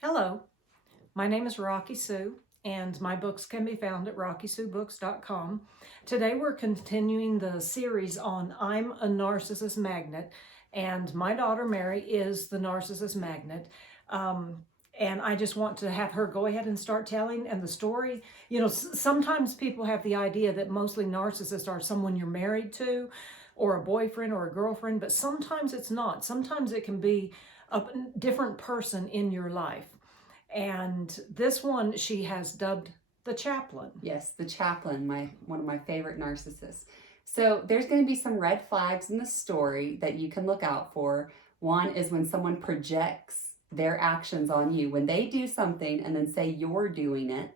Hello, my name is Rocky Sue, and my books can be found at rockysuebooks.com. Today we're continuing the series on I'm a Narcissist Magnet, and my daughter Mary is the Narcissist Magnet. And I just want to have her go ahead and start telling and the story. You know, sometimes people have the idea that mostly narcissists are someone you're married to, or a boyfriend or a girlfriend, but sometimes it's not. Sometimes it can be a different person in your life. And this one she has dubbed the Chaplain. Yes, the Chaplain, one of my favorite narcissists. So there's going to be some red flags in the story that you can look out for. One is when someone projects their actions on you. When they do something and then say you're doing it.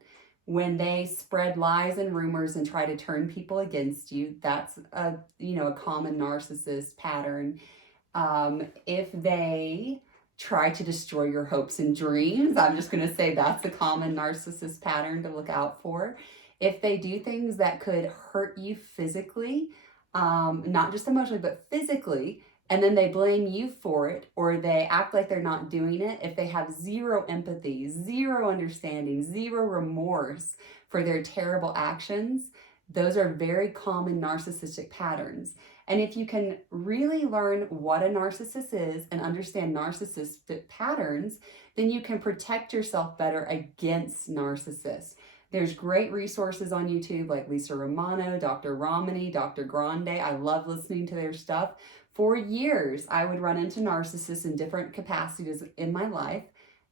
When they spread lies and rumors and try to turn people against you, that's a common narcissist pattern. If they try to destroy your hopes and dreams, I'm just going to say that's a common narcissist pattern to look out for. If they do things that could hurt you physically, not just emotionally, but physically, and then they blame you for it, or they act like they're not doing it, if they have zero empathy, zero understanding, zero remorse for their terrible actions, those are very common narcissistic patterns. And if you can really learn what a narcissist is and understand narcissistic patterns, then you can protect yourself better against narcissists. There's great resources on YouTube like Lisa Romano, Dr. Romani, Dr. Grande. I love listening to their stuff. For years, I would run into narcissists in different capacities in my life,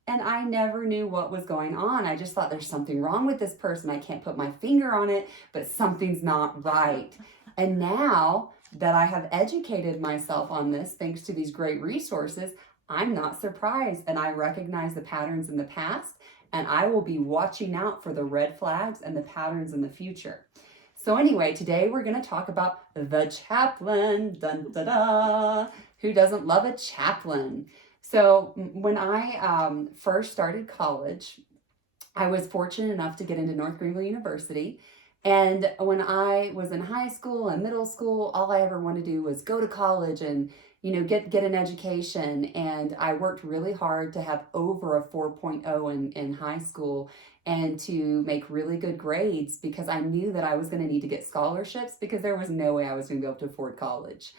and I never knew what was going on. I just thought there's something wrong with this person. I can't put my finger on it, but something's not right. And now that I have educated myself on this, thanks to these great resources, I'm not surprised, and I recognize the patterns in the past, and I will be watching out for the red flags and the patterns in the future. So anyway, today we're going to talk about the Chaplain. Dun, da, da. Who doesn't love a chaplain? So when I first started college, I was fortunate enough to get into North Greenville University. And when I was in high school and middle school, all I ever wanted to do was go to college and, get an education. And I worked really hard to have over a 4.0 in high school and to make really good grades because I knew that I was going to need to get scholarships because there was no way I was going to be able to afford college.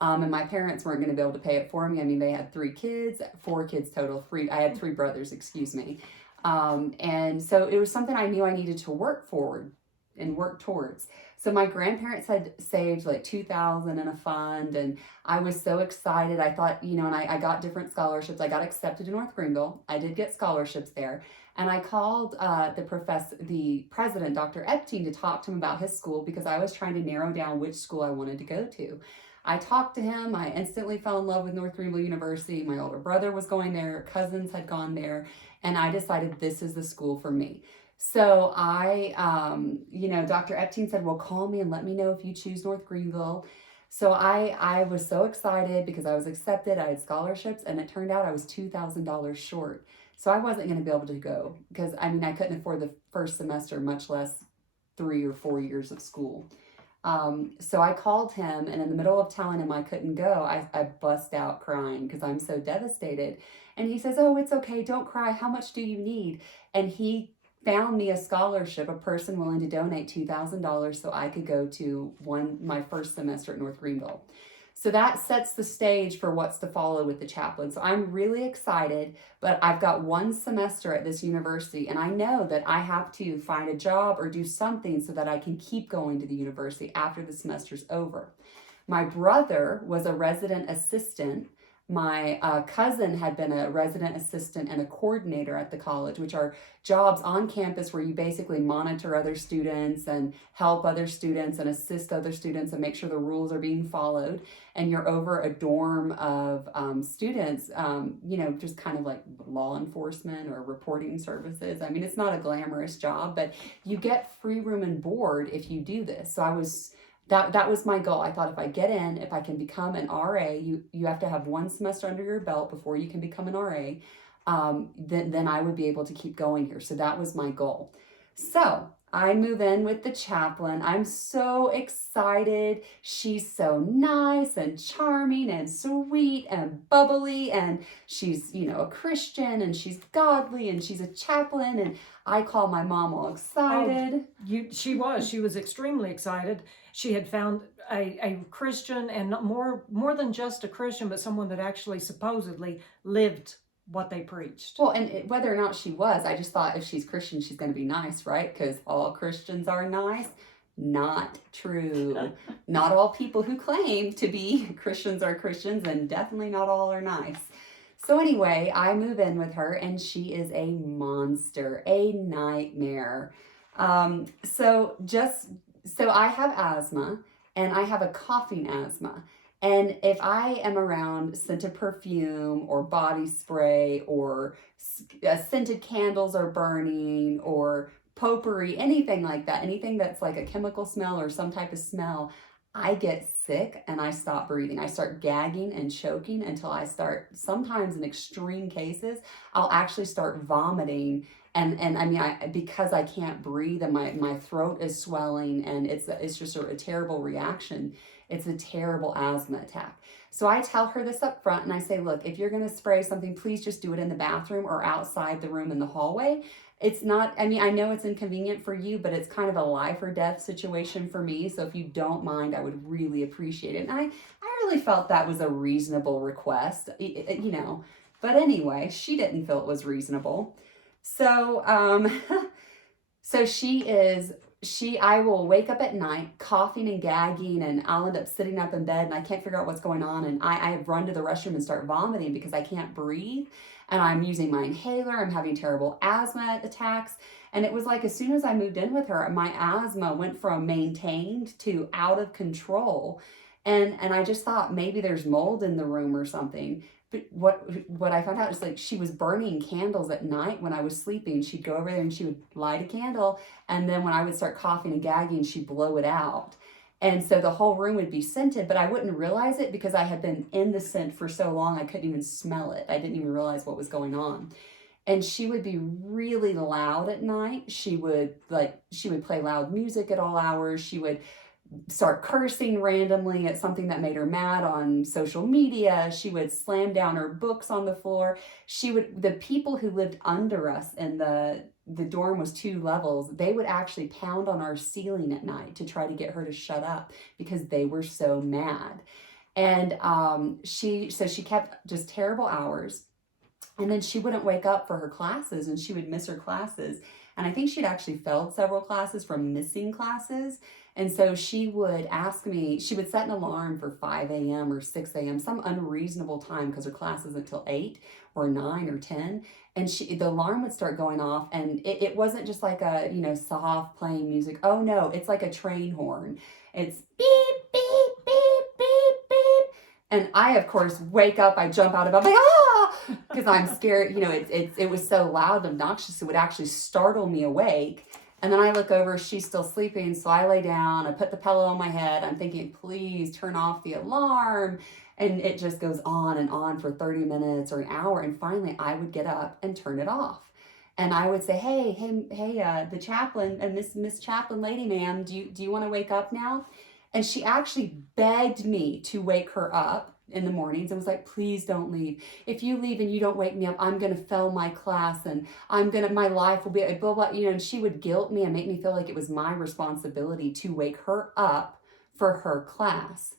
And my parents weren't going to be able to pay it for me. I mean, they had 3 kids, 4 kids total. I had 3 brothers, excuse me. And so it was something I knew I needed to work forward and work towards. So my grandparents had saved like $2,000 in a fund, and I was so excited. I thought, and I got different scholarships. I got accepted to North Greenville. I did get scholarships there. And I called the president, Dr. Epstein, to talk to him about his school because I was trying to narrow down which school I wanted to go to. I talked to him. I instantly fell in love with North Greenville University. My older brother was going there. Cousins had gone there. And I decided this is the school for me. So Dr. Epstein said, well, call me and let me know if you choose North Greenville. So I was so excited because I was accepted. I had scholarships, and it turned out I was $2,000 short. So I wasn't going to be able to go because, I couldn't afford the first semester, much less 3 or 4 years of school. So I called him, and in the middle of telling him I couldn't go, I bust out crying because I'm so devastated. And he says, oh, it's okay. Don't cry. How much do you need? And he found me a scholarship, a person willing to donate $2,000 so I could go to my first semester at North Greenville. So that sets the stage for what's to follow with the Chaplain. So I'm really excited, but I've got 1 semester at this university, and I know that I have to find a job or do something so that I can keep going to the university after the semester's over. My brother was a resident assistant. My cousin had been a resident assistant and a coordinator at the college, which are jobs on campus where you basically monitor other students and help other students and assist other students and make sure the rules are being followed. And you're over a dorm of students, just kind of like law enforcement or reporting services. I mean, it's not a glamorous job, but you get free room and board if you do this. So that was my goal. I thought if I get in, if I can become an RA, you have to have 1 semester under your belt before you can become an RA, then I would be able to keep going here. So that was my goal. So I move in with the chaplain. I'm so excited. She's so nice and charming and sweet and bubbly, and she's, a Christian, and she's godly, and she's a chaplain, and I call my mom all excited. She was extremely excited. She had found a Christian, and more than just a Christian, but someone that actually supposedly lived what they preached. Well, and whether or not she was, I just thought if she's Christian, she's going to be nice, right? Because all Christians are nice. Not true. Not all people who claim to be Christians are Christians, and definitely not all are nice. So anyway, I move in with her, and she is a monster, a nightmare. So I have asthma, and I have a coughing asthma. And if I am around scented perfume or body spray or scented candles are burning or potpourri, anything like that, anything that's like a chemical smell or some type of smell, I get sick and I stop breathing. I start gagging and choking until I start, sometimes in extreme cases, I'll actually start vomiting. And I mean, because I can't breathe and my throat is swelling, and it's just a terrible reaction. It's a terrible asthma attack. So I tell her this up front, and I say, look, if you're going to spray something, please just do it in the bathroom or outside the room in the hallway. It's not, I mean, I know it's inconvenient for you, but it's kind of a life or death situation for me. So if you don't mind, I would really appreciate it. And I really felt that was a reasonable request, but anyway, she didn't feel it was reasonable. So, I will wake up at night coughing and gagging, and I'll end up sitting up in bed and I can't figure out what's going on. And I run to the restroom and start vomiting because I can't breathe. And I'm using my inhaler. I'm having terrible asthma attacks. And it was like, as soon as I moved in with her, my asthma went from maintained to out of control. And I just thought maybe there's mold in the room or something. But what I found out is, like, she was burning candles at night when I was sleeping. She'd go over there and she would light a candle, and then when I would start coughing and gagging, she'd blow it out. And so the whole room would be scented, but I wouldn't realize it because I had been in the scent for so long I couldn't even smell it. I didn't even realize what was going on. And she would be really loud at night. She would play loud music at all hours. She would start cursing randomly at something that made her mad on social media. She would slam down her books on the floor. The people who lived under us, and the dorm was 2 levels, they would actually pound on our ceiling at night to try to get her to shut up because they were so mad. And she kept just terrible hours. And then she wouldn't wake up for her classes, and she would miss her classes. And I think she'd actually failed several classes from missing classes. And so she would ask me, she would set an alarm for 5 a.m. or 6 a.m., some unreasonable time, because her class isn't until 8 or 9 or 10. And the alarm would start going off, and it wasn't just like a, soft playing music. Oh no, it's like a train horn. It's beep, beep, beep, beep, beep. And I, of course, wake up, I jump out of bed, I'm like, ah, because I'm scared. It was so loud and obnoxious, it would actually startle me awake. And then I look over, she's still sleeping, so I lay down, I put the pillow on my head, I'm thinking, please turn off the alarm. And it just goes on and on for 30 minutes or an hour, and finally I would get up and turn it off. And I would say, hey, the chaplain, and Miss Chaplain lady, ma'am, do you want to wake up now? And she actually begged me to wake her up in the mornings and was like, please don't leave. If you leave and you don't wake me up, I'm going to fail my class, and my life will be blah, blah, and she would guilt me and make me feel like it was my responsibility to wake her up for her class.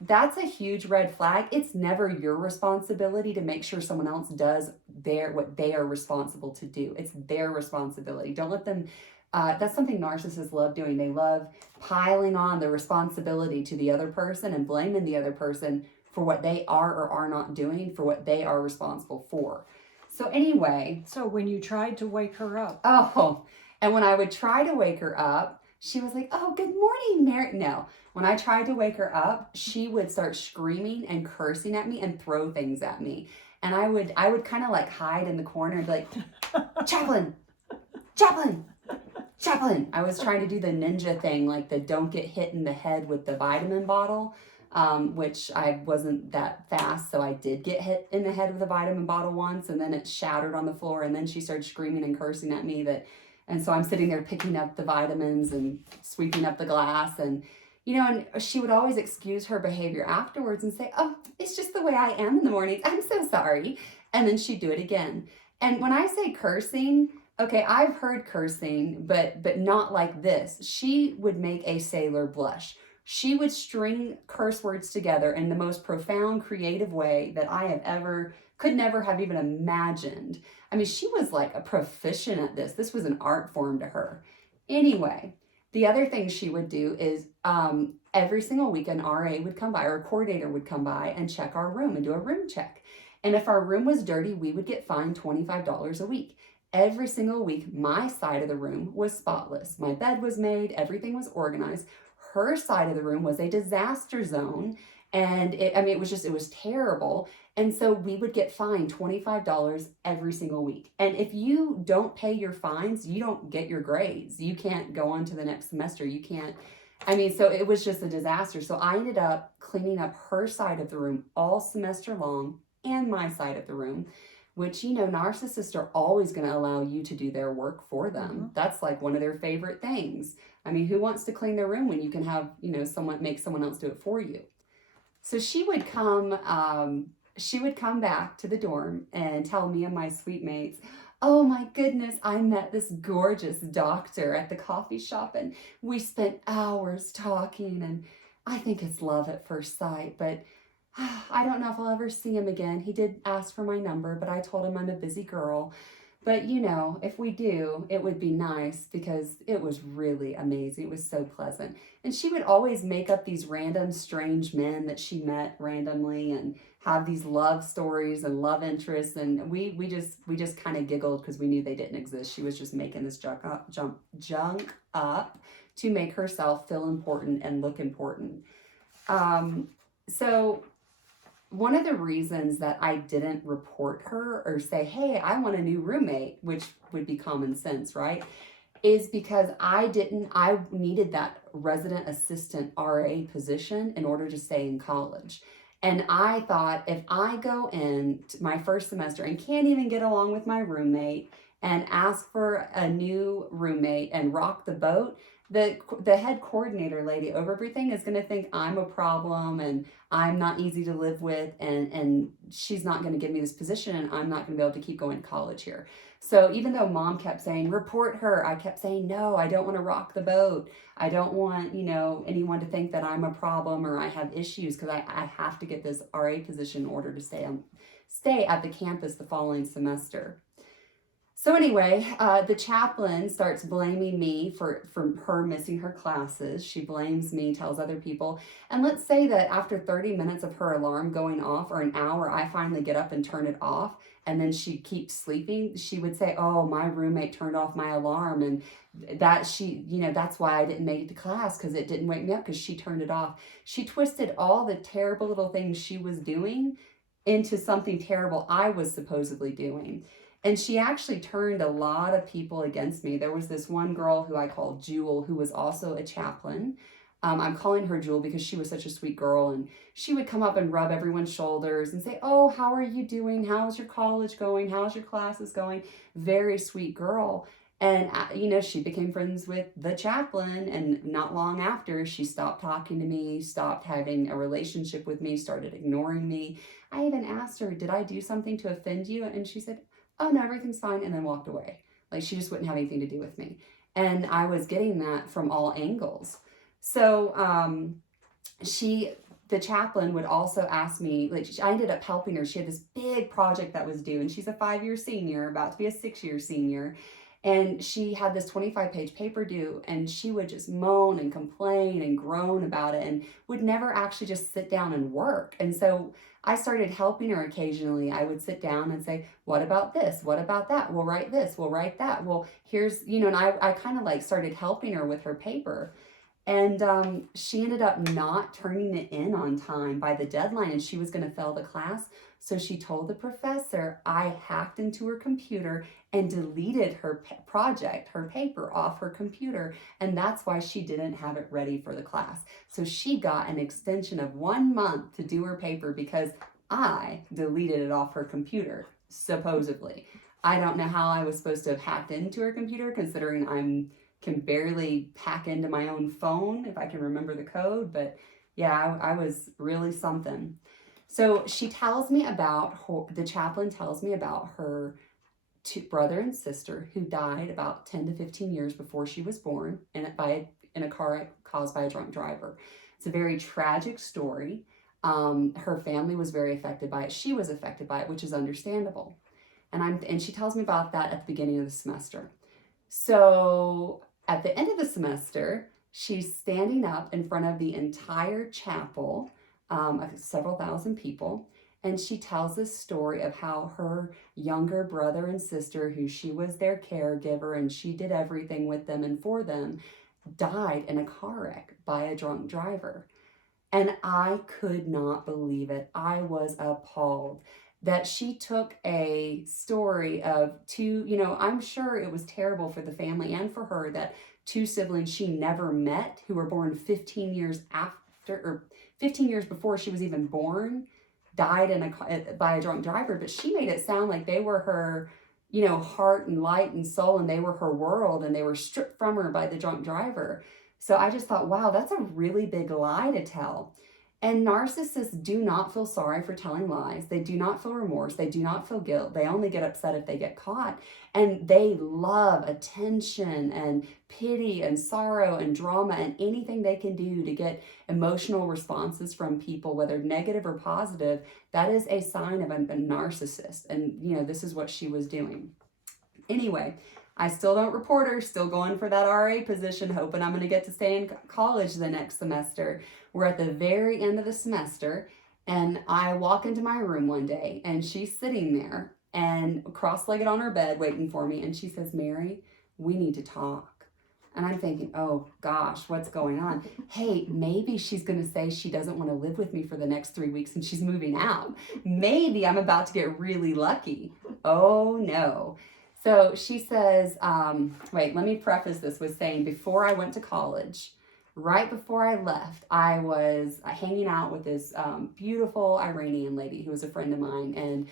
That's a huge red flag. It's never your responsibility to make sure someone else does what they are responsible to do. It's their responsibility. Don't let them, that's something narcissists love doing. They love piling on the responsibility to the other person and blaming the other person for what they are or are not doing, for what they are responsible for. So anyway. So when you tried to wake her up. Oh, and when I would try to wake her up, she was like, oh, good morning, Mary. No, when I tried to wake her up, she would start screaming and cursing at me and throw things at me. And I would kind of like hide in the corner and be like, Chaplain, Chaplain, Chaplain. I was trying to do the ninja thing, like the don't get hit in the head with the vitamin bottle, which I wasn't that fast. So I did get hit in the head with the vitamin bottle once, and then it shattered on the floor. And then she started screaming and cursing at me that And so I'm sitting there picking up the vitamins and sweeping up the glass, and and she would always excuse her behavior afterwards and say, "Oh, it's just the way I am in the mornings. I'm so sorry." And then she'd do it again. And when I say cursing, okay, I've heard cursing, but not like this. She would make a sailor blush. She would string curse words together in the most profound, creative way that I could never have even imagined. I mean, she was like a proficient at this. This was an art form to her. Anyway, the other thing she would do is every single week an RA would come by, or a coordinator would come by and check our room and do a room check. And if our room was dirty, we would get fined $25 a week. Every single week, my side of the room was spotless. My bed was made, everything was organized. Her side of the room was a disaster zone. And it was terrible. And so we would get fined $25 every single week. And if you don't pay your fines, you don't get your grades. You can't go on to the next semester. You can't, so it was just a disaster. So I ended up cleaning up her side of the room all semester long and my side of the room, which, narcissists are always going to allow you to do their work for them. Mm-hmm. That's like one of their favorite things. Who wants to clean their room when you can have, make someone else do it for you? So she would come back to the dorm and tell me and my suite mates, "Oh my goodness, I met this gorgeous doctor at the coffee shop and we spent hours talking, and I think it's love at first sight, but I don't know if I'll ever see him again. He did ask for my number, but I told him I'm a busy girl. But if we do, it would be nice," because it was really amazing. It was so pleasant. And she would always make up these random strange men that she met randomly and have these love stories and love interests. And we just kind of giggled because we knew they didn't exist. She was just making this junk up to make herself feel important and look important. So one of the reasons that I didn't report her or say, "Hey, I want a new roommate," which would be common sense, right, is because I needed that resident assistant RA position in order to stay in college. And I thought, if I go in my first semester and can't even get along with my roommate and ask for a new roommate and rock the boat, the head coordinator lady over everything is going to think I'm a problem and I'm not easy to live with, and she's not going to give me this position, and I'm not going to be able to keep going to college here. So even though Mom kept saying, "Report her," I kept saying, "No, I don't want to rock the boat. I don't want, anyone to think that I'm a problem or I have issues, because I have to get this RA position in order to stay at the campus the following semester." So anyway, the chaplain starts blaming me for her missing her classes. She blames me, tells other people. And let's say that after 30 minutes of her alarm going off, or an hour, I finally get up and turn it off, and then she keeps sleeping. She would say, "Oh, my roommate turned off my alarm, and that's why I didn't make it to class, because it didn't wake me up because she turned it off." She twisted all the terrible little things she was doing into something terrible I was supposedly doing. And she actually turned a lot of people against me. There was this one girl who I called Jewel, who was also a chaplain. I'm calling her Jewel because she was such a sweet girl. And she would come up and rub everyone's shoulders and say, "Oh, how are you doing? How's your college going? How's your classes going?" Very sweet girl. And, she became friends with the chaplain. And not long after, she stopped talking to me, stopped having a relationship with me, started ignoring me. I even asked her, "Did I do something to offend you?" And she said, "Oh, no, everything's fine," and then walked away. Like, she just wouldn't have anything to do with me. And I was getting that from all angles. So the chaplain would also ask me, I ended up helping her. She had this big project that was due, and she's a 5-year senior, about to be a 6-year senior. And she had this 25-page paper due, and she would just moan and complain and groan about it and would never actually just sit down and work. And so I started helping her occasionally. I would sit down and say, "What about this? What about that? We'll write this. We'll write that. Well, here's," and I kind of started helping her with her paper. And she ended up not turning it in on time by the deadline, and she was going to fail the class. So she told the professor I hacked into her computer and deleted her project, her paper, off her computer. And that's why she didn't have it ready for the class. So she got an extension of 1 month to do her paper because I deleted it off her computer, supposedly. I don't know how I was supposed to have hacked into her computer, considering can barely hack into my own phone if I can remember the code. But yeah, I was really something. So she tells me about the chaplain tells me about her brother and sister who died about 10 to 15 years before she was born in a car wreck caused by a drunk driver. It's a very tragic story. Her family was very affected by it. She was affected by it, which is understandable. And she tells me about that at the beginning of the semester. So at the end of the semester, she's standing up in front of the entire chapel, several thousand people, and she tells this story of how her younger brother and sister, who she was their caregiver and she did everything with them and for them, died in a car wreck by a drunk driver. And I could not believe it. I was appalled that she took a story of two, I'm sure it was terrible for the family and for her that two siblings she never met who were born 15 years after, or 15 years before she was even born, died by a drunk driver. But she made it sound like they were her, heart and light and soul, and they were her world, and they were stripped from her by the drunk driver. So I just thought, wow, that's a really big lie to tell. And narcissists do not feel sorry for telling lies. They do not feel remorse. They do not feel guilt. They only get upset if they get caught. And they love attention and pity and sorrow and drama and anything they can do to get emotional responses from people, whether negative or positive. That is a sign of a narcissist. And, this is what she was doing. Anyway, I still don't report her, still going for that RA position, hoping I'm going to get to stay in college the next semester. We're at the very end of the semester, and I walk into my room one day, and she's sitting there and cross-legged on her bed waiting for me, and she says, "Mary, we need to talk." And I'm thinking, oh gosh, what's going on? Hey, maybe she's going to say she doesn't want to live with me for the next 3 weeks and she's moving out. Maybe I'm about to get really lucky. Oh no. So she says, wait, let me preface this with saying before I went to college, right before I left, I was hanging out with this beautiful Iranian lady who was a friend of mine. And,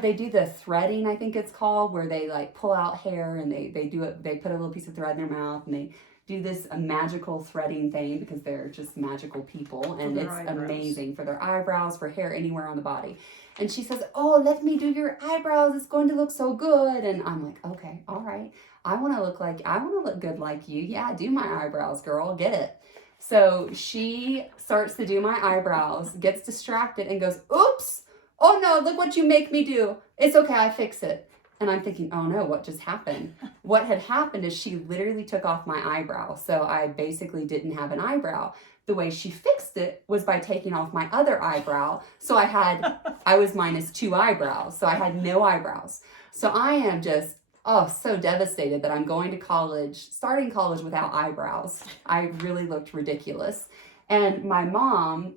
they do the threading, I think it's called, where they like pull out hair and they put a little piece of thread in their mouth and they do this magical threading thing because they're just magical people. And it's amazing for their eyebrows, for hair anywhere on the body. And she says, "Oh, let me do your eyebrows. It's going to look so good." And I'm like, okay, all right. I want to look good like you. Yeah, do my eyebrows, girl. Get it. So she starts to do my eyebrows, gets distracted and goes, "Oops. Oh no, look what you make me do. It's okay. I fix it." And I'm thinking, oh no, what just happened? What had happened is she literally took off my eyebrow. So I basically didn't have an eyebrow. The way she fixed it was by taking off my other eyebrow. So I was minus 2 eyebrows. So I had no eyebrows. So I am just, so devastated that I'm going to college, starting college without eyebrows. I really looked ridiculous. And my mom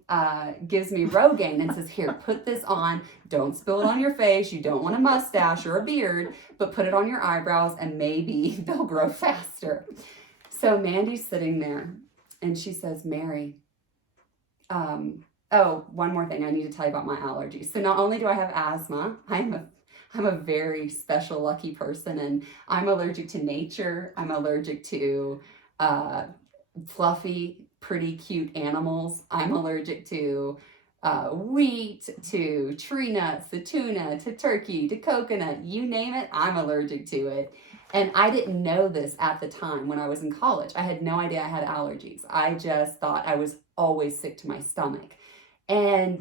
gives me Rogaine and says, "Here, put this on. Don't spill it on your face. You don't want a mustache or a beard, but put it on your eyebrows and maybe they'll grow faster." So Mandy's sitting there and she says, "Mary, one more thing I need to tell you about my allergies. So not only do I have asthma, I'm a very special, lucky person, and I'm allergic to nature. I'm allergic to fluffy, pretty cute animals. I'm allergic to wheat, to tree nuts, to tuna, to turkey, to coconut, you name it, I'm allergic to it." And I didn't know this at the time when I was in college. I had no idea I had allergies. I just thought I was always sick to my stomach. And,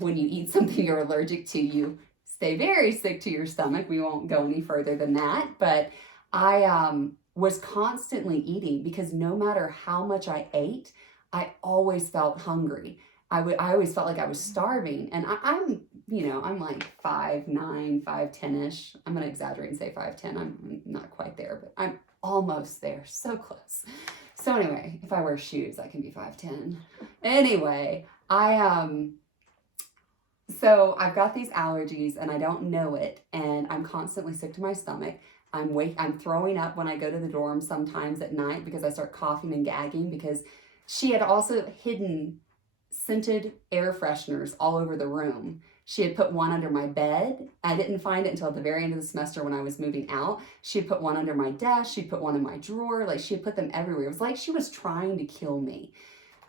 when you eat something you're allergic to, you stay very sick to your stomach. We won't go any further than that. But I was constantly eating because no matter how much I ate, I always felt hungry. I always felt like I was starving. And I'm like 5'9", 5'10"-ish. I'm going to exaggerate and say 5'10". I'm not quite there, but I'm almost there. So close. So anyway, if I wear shoes, I can be 5'10". Anyway, so I've got these allergies and I don't know it. And I'm constantly sick to my stomach. I'm throwing up when I go to the dorm sometimes at night because I start coughing and gagging, because she had also hidden scented air fresheners all over the room She had put one under my bed. I didn't find it until the very end of the semester when I was moving out. She had put one under my desk. She put one in my drawer. Like, she had put them everywhere. It was like she was trying to kill me.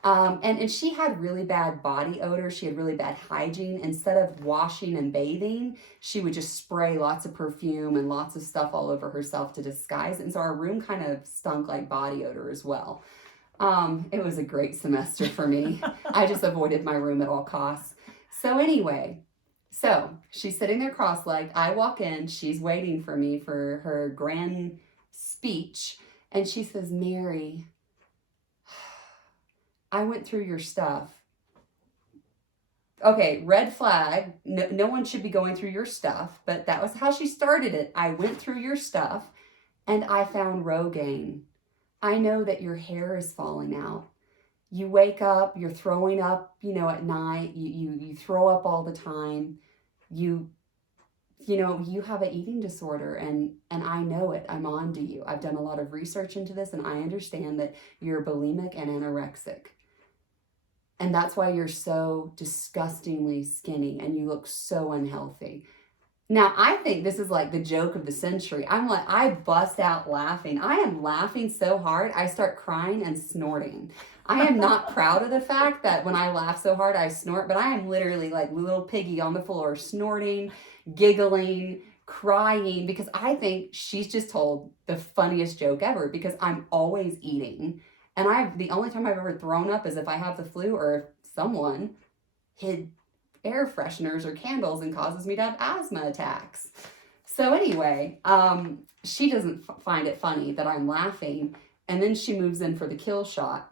And she had really bad body odor. She had really bad hygiene. Instead of washing and bathing, she would just spray lots of perfume and lots of stuff all over herself to disguise it. And so our room kind of stunk like body odor as well. It was a great semester for me. I just avoided my room at all costs. So anyway, so she's sitting there cross-legged. I walk in. She's waiting for me for her grand speech. And she says, Mary, I went through your stuff. Okay, red flag. No one should be going through your stuff. But that was how she started it. I went through your stuff and I found Rogaine. I know that your hair is falling out. You wake up, you're throwing up, at night. You throw up all the time. You have an eating disorder, and I know it. I'm on to you. I've done a lot of research into this, and I understand that you're bulimic and anorexic. And that's why you're so disgustingly skinny and you look so unhealthy. Now, I think this is like the joke of the century. I bust out laughing. I am laughing so hard, I start crying and snorting. I am not proud of the fact that when I laugh so hard, I snort, but I am literally like little piggy on the floor, snorting, giggling, crying, because I think she's just told the funniest joke ever, because I'm always eating. And the only time I've ever thrown up is if I have the flu or if someone hid air fresheners or candles and causes me to have asthma attacks. So anyway, she doesn't find it funny that I'm laughing. And then she moves in for the kill shot.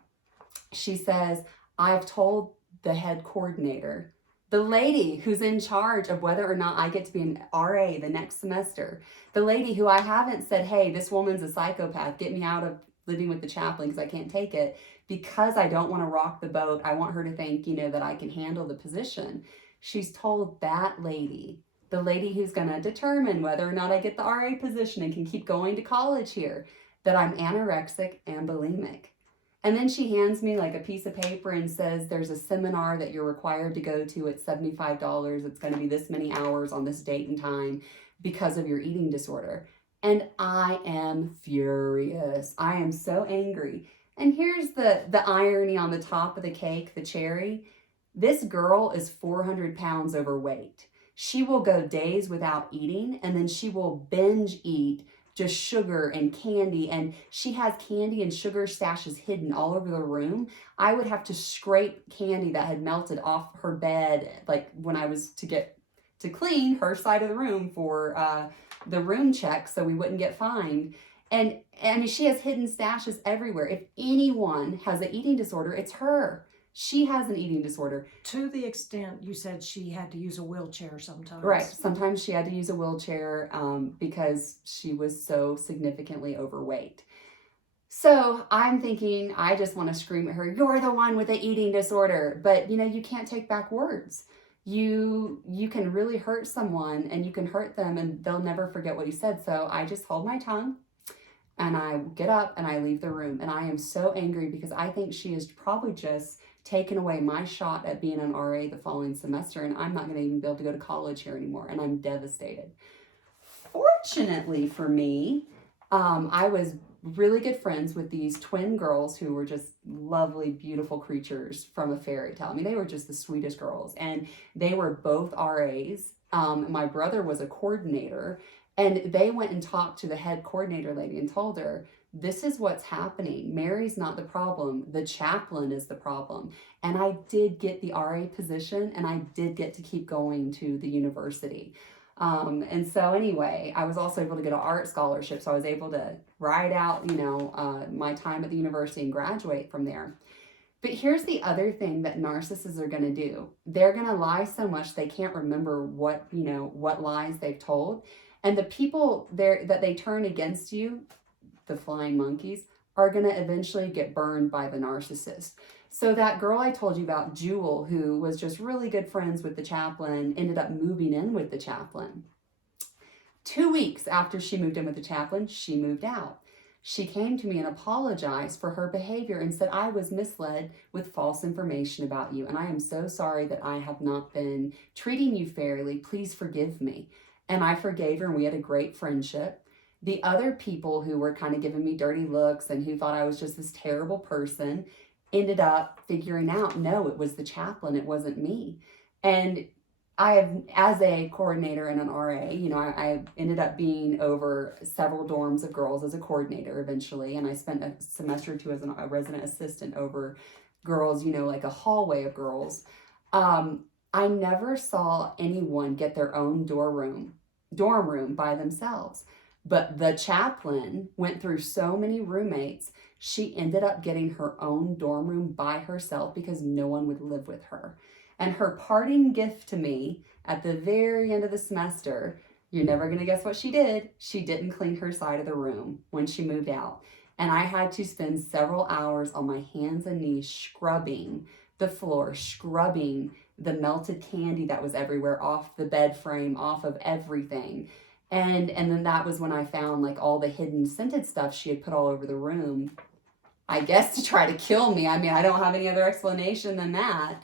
She says, I've told the head coordinator, the lady who's in charge of whether or not I get to be an RA the next semester, the lady who I haven't said, hey, this woman's a psychopath, get me out of living with the chaplain because I can't take it, because I don't want to rock the boat. I want her to think, that I can handle the position. She's told that lady, the lady who's going to determine whether or not I get the RA position and can keep going to college here, that I'm anorexic and bulimic. And then she hands me like a piece of paper and says, there's a seminar that you're required to go to at $75. It's going to be this many hours on this date and time because of your eating disorder. And I am furious. I am so angry. And here's the irony on the top of the cake, the cherry. This girl is 400 pounds overweight. She will go days without eating, and then she will binge eat just sugar and candy. And she has candy and sugar stashes hidden all over the room. I would have to scrape candy that had melted off her bed, like when I was to get to clean her side of the room for the room check so we wouldn't get fined. And I mean, she has hidden stashes everywhere. If anyone has an eating disorder, it's her. She has an eating disorder. To the extent you said she had to use a wheelchair sometimes. Right. Sometimes she had to use a wheelchair because she was so significantly overweight. So I'm thinking, I just want to scream at her, you're the one with the eating disorder. But, you can't take back words. You can really hurt someone, and you can hurt them, and they'll never forget what you said. So I just hold my tongue, and I get up and I leave the room. And I am so angry because I think she has probably just taken away my shot at being an RA the following semester, and I'm not going to even be able to go to college here anymore, and I'm devastated. Fortunately for me, I was really good friends with these twin girls who were just lovely, beautiful creatures from a fairy tale. I mean, they were just the sweetest girls, and they were both RAs. My brother was a coordinator, and they went and talked to the head coordinator lady and told her, this is what's happening. Mary's not the problem. The chaplain is the problem. And I did get the RA position, and I did get to keep going to the university. And so anyway, I was also able to get an art scholarship. So I was able to ride out, my time at the university and graduate from there. But here's the other thing that narcissists are going to do. They're going to lie so much they can't remember what lies they've told. And the people there that they turn against you, the flying monkeys, are going to eventually get burned by the narcissist. So that girl I told you about, Jewel, who was just really good friends with the chaplain, ended up moving in with the chaplain. 2 weeks after she moved in with the chaplain, she moved out. she came to me and apologized for her behavior and said, I was misled with false information about you. And I am so sorry that I have not been treating you fairly. Please forgive me. And I forgave her, and we had a great friendship. The other people who were kind of giving me dirty looks and who thought I was just this terrible person ended up figuring out, no, it was the chaplain, it wasn't me. And I have, as a coordinator and an RA, I ended up being over several dorms of girls as a coordinator eventually. And I spent a semester or two as a resident assistant over girls, like a hallway of girls. I never saw anyone get their own dorm room by themselves. But the chaplain went through so many roommates, she ended up getting her own dorm room by herself because no one would live with her. And her parting gift to me at the very end of the semester, you're never going to guess what she did. She didn't clean her side of the room when she moved out. And I had to spend several hours on my hands and knees scrubbing the floor, scrubbing the melted candy that was everywhere off the bed frame, off of everything. And then that was when I found like all the hidden scented stuff she had put all over the room, I guess to try to kill me. I mean, I don't have any other explanation than that.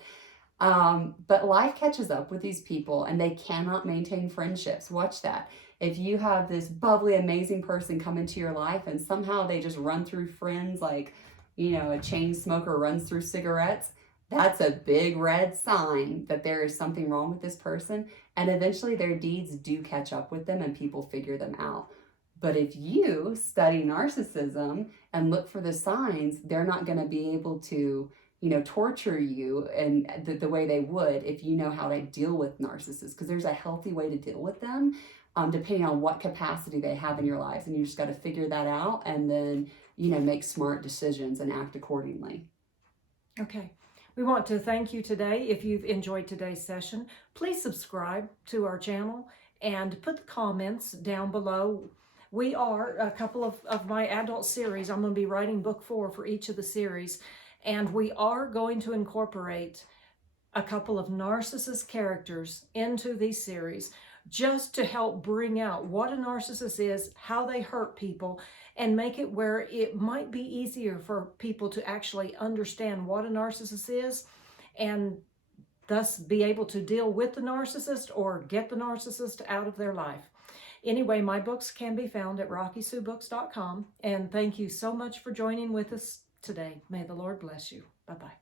But life catches up with these people and they cannot maintain friendships. Watch that. If you have this bubbly, amazing person come into your life and somehow they just run through friends like, a chain smoker runs through cigarettes, that's a big red sign that there is something wrong with this person. And eventually their deeds do catch up with them and people figure them out. But if you study narcissism and look for the signs, they're not going to be able to, torture you and the way they would if you know how to deal with narcissists. Because there's a healthy way to deal with them, depending on what capacity they have in your lives. And you just got to figure that out and then, make smart decisions and act accordingly. Okay. We want to thank you today. If you've enjoyed today's session, please subscribe to our channel and put the comments down below. We are a couple of my adult series. I'm going to be writing book 4 for each of the series. And we are going to incorporate a couple of narcissist characters into these series just to help bring out what a narcissist is, how they hurt people, and make it where it might be easier for people to actually understand what a narcissist is and thus be able to deal with the narcissist or get the narcissist out of their life. Anyway, my books can be found at RockieSueBooks.com. And thank you so much for joining with us today. May the Lord bless you. Bye-bye.